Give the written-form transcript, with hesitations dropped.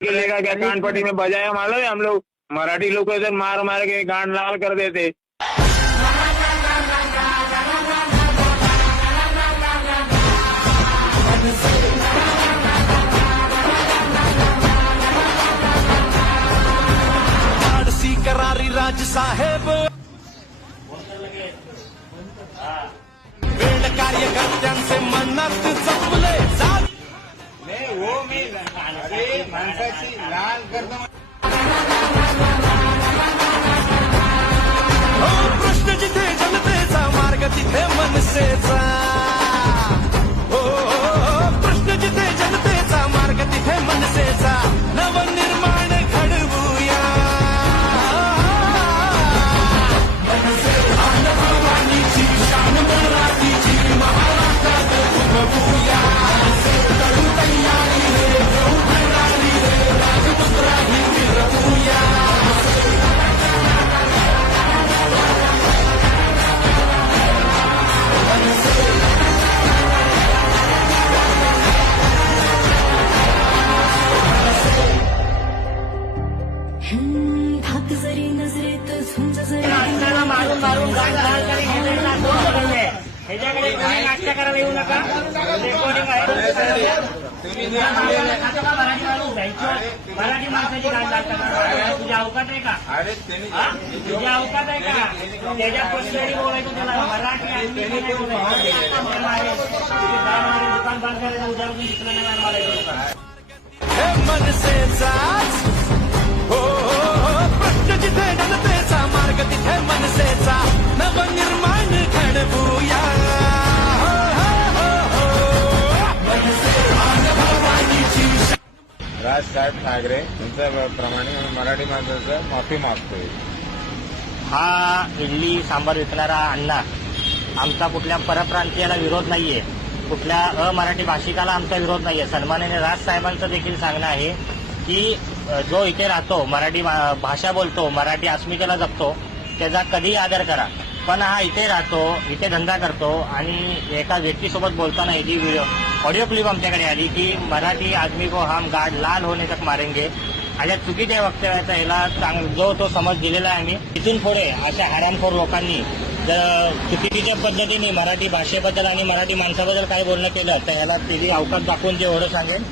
लेगा क्या कान पट्टी में बजाया मालूम है हम लोग मराठी लोग इधर मार मार के कान लाल कर देते। करारी राज साहेब वेळ कार्यकर्त्यांचे मनात जपले माणसाची लाल करणं प्रश्न जिथे जनतेचा मार्ग तिथे मनसेचा प्रश्न जिथे जनतेचा मार्ग तिथे मनसेचा नवनिर्माण घडवूया धाक जरी नजरेत झुंज जरी मारून मारून ह्याच्याकडे नाट्य करायला येऊ नका रेकॉर्डिंग आहे मराठी माणसाची गाण लागतात तुझ्या अवकात आहे का तुझ्या अवकात आहे का त्याच्या पक्षाने बोलायचं त्याला मराठी दुकान बंद करायचं उद्या दिसलं नाही मला मनसेचाच प्रश्न जिथे जनतेचा मार्ग तिथे मनसेचा नवनिर्माण घडवूया राजसाहेब ठाकरे यांच्याप्रमाणे मराठी माणसाचं माफी मागतोय। हा इडली सांबार विकणारा अण्णा आमचा कुठल्या परप्रांतीयाला विरोध नाहीये, कुठल्या अमराठी भाषिकाला आमचा विरोध नाहीये। सन्माननीय राजसाहेबांचं देखील सांगणं आहे की जो इथे राहतो मराठी भाषा बोलतो मराठी अस्मितेला जपतो त्याचा कधीही आदर करा, पण हा इथे राहतो इथे धंदा करतो आणि एका व्यक्तीसोबत बोलताना ही ऑडिओ क्लिप आमच्याकडे आली की मराठी आदमी को हम गाड लाल होने तक मारेंगे अशा चुकीच्या वक्तव्याचा ह्याला जो तो समज दिलेला आहे आम्ही इथून पुढे अशा हरामखोर लोकांनी जर चुकीच्या पद्धतीने मराठी भाषेबद्दल आणि मराठी माणसाबद्दल काय बोलणं केलं तर ह्याला त्याची अवकाश दाखवून ते एवढं सांगेन।